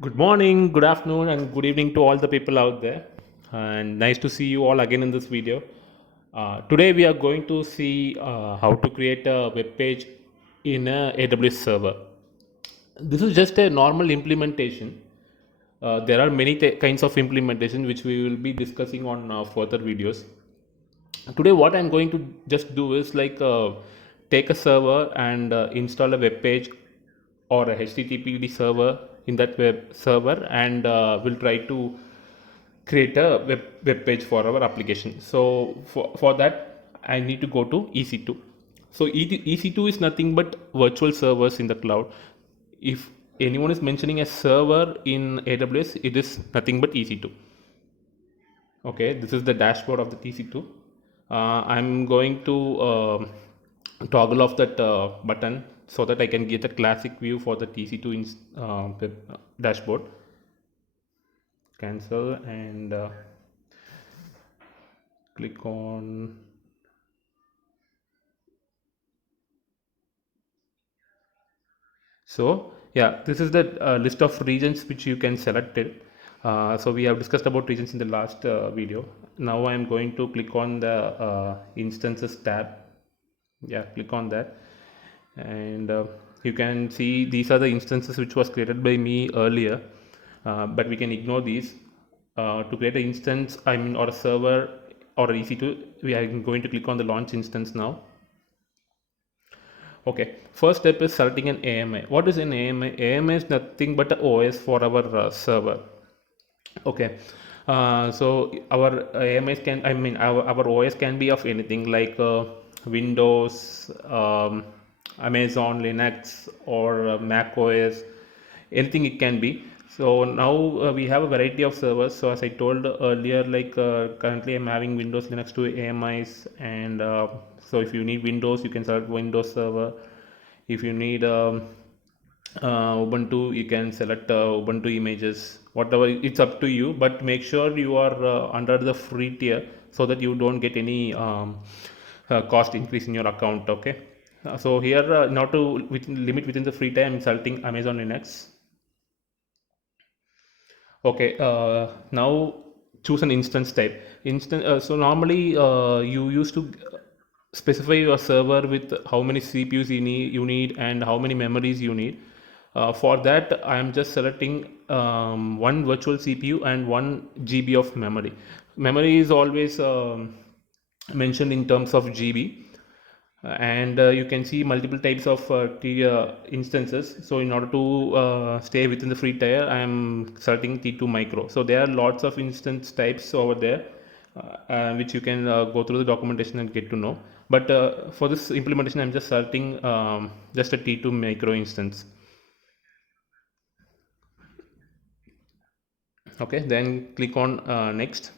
Good morning, good afternoon, and good evening to all the people out there. And nice to see you all again in this video. Today we are going to see how to create a web page in a AWS server. This is just a normal implementation. There are many kinds of implementation which we will be discussing on further videos. Today what I'm going to just do is like take a server and install a web page or a httpd server in that web server, and we'll try to create a web page for our application. So for that I need to go to ec2. So ec2 is nothing but virtual servers in the cloud. If anyone is mentioning a server in aws, it is nothing but ec2. Okay, this is the dashboard of the TC2. I'm going to toggle off that button so that I can get a classic view for the TC2 dashboard. Cancel and click on. So yeah, this is the list of regions which you can select it. So we have discussed about regions in the last video. Now I am going to click on the instances tab. Yeah, click on that, and you can see these are the instances which was created by me earlier, but we can ignore these. To create an instance, I mean, or a server or EC2, we are going to click on the launch instance now. Okay, first step is selecting an AMI. What is an AMI? AMI is nothing but a OS for our server. Okay, so our AMIs can, I mean, our OS can be of anything like Windows, Amazon, Linux, or Mac OS, anything it can be. So now we have a variety of servers. So as I told earlier, like currently I'm having Windows, Linux 2 AMIs, and so if you need Windows, you can select Windows server. If you need Ubuntu, you can select Ubuntu images, whatever, it's up to you, but make sure you are under the free tier so that you don't get any cost increase in your account. Okay, so here not to limit within the free time, I'm selecting Amazon Linux. Okay, now choose an instance type. So normally you used to specify your server with how many CPUs you need and how many memories you need. For that, I am just selecting one virtual CPU and 1 GB of memory. Memory is always mentioned in terms of GB, and you can see multiple types of instances. So in order to stay within the free tier, I am selecting T2 micro. So there are lots of instance types over there, which you can go through the documentation and get to know. But for this implementation, I'm just selecting just a T2 micro instance. Okay, then click on next.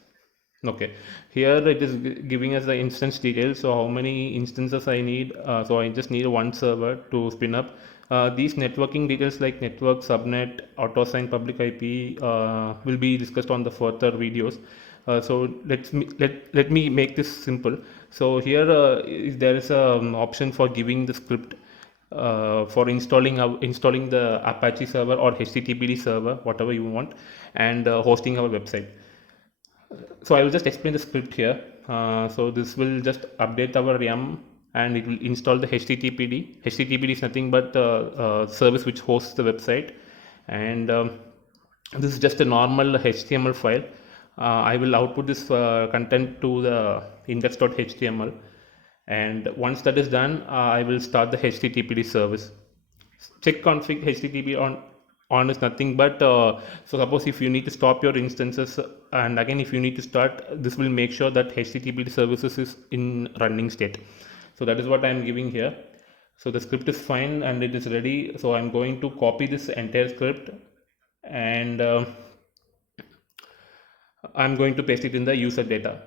Okay, here it is giving us the instance details. So how many instances I need? So I just need one server to spin up. These networking details like network, subnet, auto-assign, public IP will be discussed on the further videos. So let me make this simple. So here there is an option for giving the script for installing the Apache server or HTTPD server, whatever you want, and hosting our website. So I will just explain the script here. So this will just update our YAM and it will install the HTTPD. HTTPD is nothing but service which hosts the website, and this is just a normal HTML file. I will output this content to the index.html, and once that is done, I will start the HTTPD service. Check config HTTP on is nothing but so suppose if you need to stop your instances, and again if you need to start, this will make sure that HTTP services is in running state. So that is what I am giving here. So the script is fine and it is ready. So I'm going to copy this entire script, and I'm going to paste it in the user data.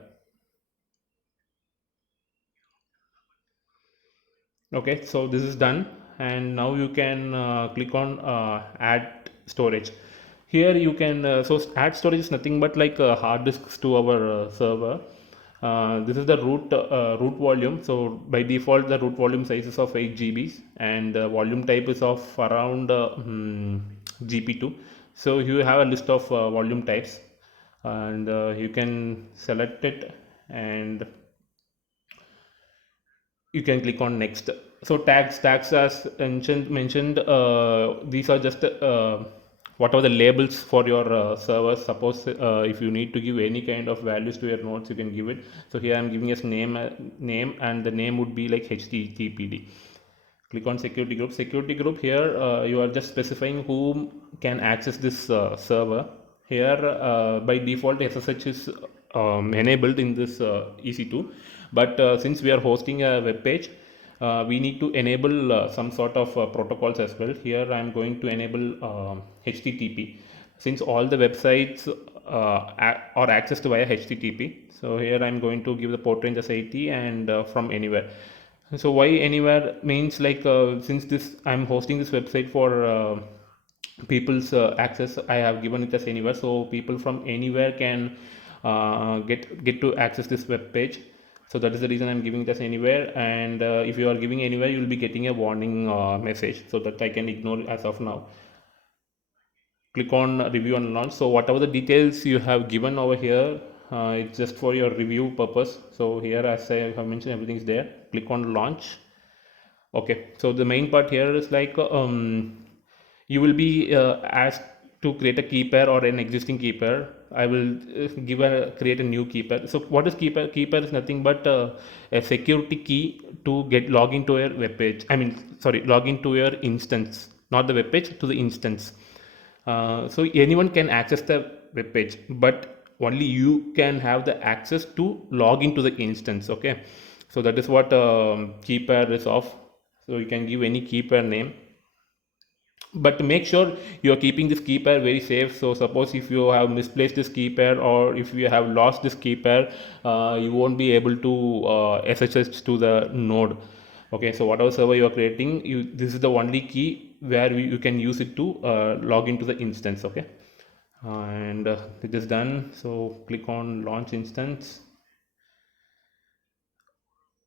Okay, so this is done, and now you can click on add storage. Here you can so add storage is nothing but like hard disks to our server. This is the root volume. So by default the root volume size is of 8 GBs, and volume type is of around GP2. So you have a list of volume types, and you can select it, and you can click on next. So tags as mentioned, these are just whatever the labels for your servers. Suppose if you need to give any kind of values to your nodes, you can give it. So here I'm giving as name, and the name would be like httpd. Click on security group. Here you are just specifying whom can access this server. Here by default SSH is enabled in this EC2, but since we are hosting a web page, we need to enable some sort of protocols as well. Here I am going to enable HTTP, since all the websites are accessed via HTTP. So here I am going to give the port range as 80, and from anywhere. So why anywhere means, like since this I'm hosting this website for people's access, I have given it as anywhere, so people from anywhere can get to access this web page. So that is the reason I'm giving it as anywhere. And if you are giving anywhere, you will be getting a warning message, so that I can ignore as of now. Click on review and launch. So whatever the details you have given over here, it's just for your review purpose. So here, as I have mentioned, everything is there. Click on launch. Okay, so the main part here is like you will be asked to create a key pair or an existing key pair. I will create a new key pair. So what is key pair? Key pair is nothing but a security key to get log into your web page. I mean, sorry, log into your instance, not the web page, to the instance. So anyone can access the web page, but only you can have the access to log into the instance. Okay, so that is what key pair is of. So you can give any key pair name, but make sure you are keeping this key pair very safe. So suppose if you have misplaced this key pair, or if you have lost this key pair, you won't be able to SSH to the node. Okay, so whatever server you are creating, this is the only key where you can use it to log into the instance. Okay, and it is done. So click on launch instance.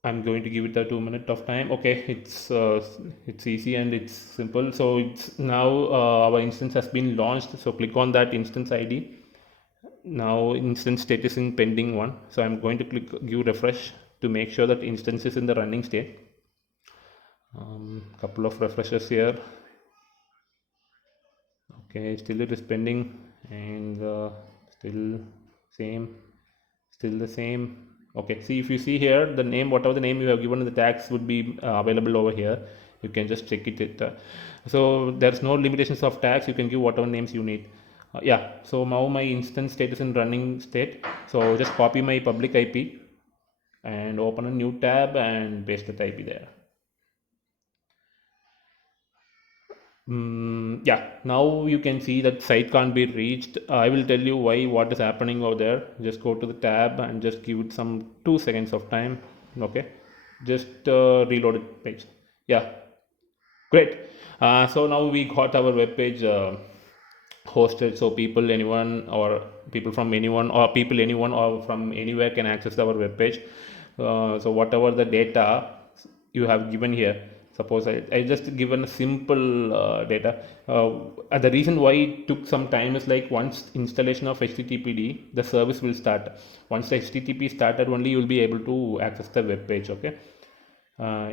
I'm going to give it a 2 minute of time. Okay, it's easy and it's simple. So it's now our instance has been launched. So click on that instance ID. Now instance status in pending one. So I'm going to give refresh to make sure that instance is in the running state. Couple of refreshes here. Okay, still it is pending, and still the same. Okay, see, if you see here, the name, whatever the name you have given in the tags would be available over here. You can just check it. So there's no limitations of tags. You can give whatever names you need. Yeah, so now my instance state is in running state. So just copy my public IP and open a new tab and paste the IP there. Yeah, now you can see that site can't be reached. I will tell you what is happening over there. Just go to the tab and just give it some 2 seconds of time. Okay, just reload it page. Yeah, great. So now we got our web page hosted, so people from anyone or from anywhere can access our web page. So whatever the data you have given here, suppose I just given a simple data. The reason why it took some time is, like, once installation of HTTPD, the service will start. Once the HTTP started, only you will be able to access the web page. Okay,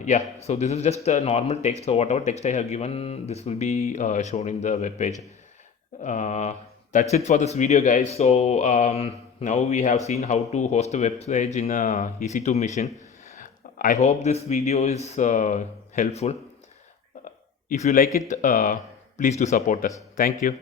yeah, so this is just a normal text. So whatever text I have given, this will be shown in the web page. That's it for this video, guys. So now we have seen how to host a web page in a EC2 machine. I hope this video is helpful. If you like it, please do support us. Thank you.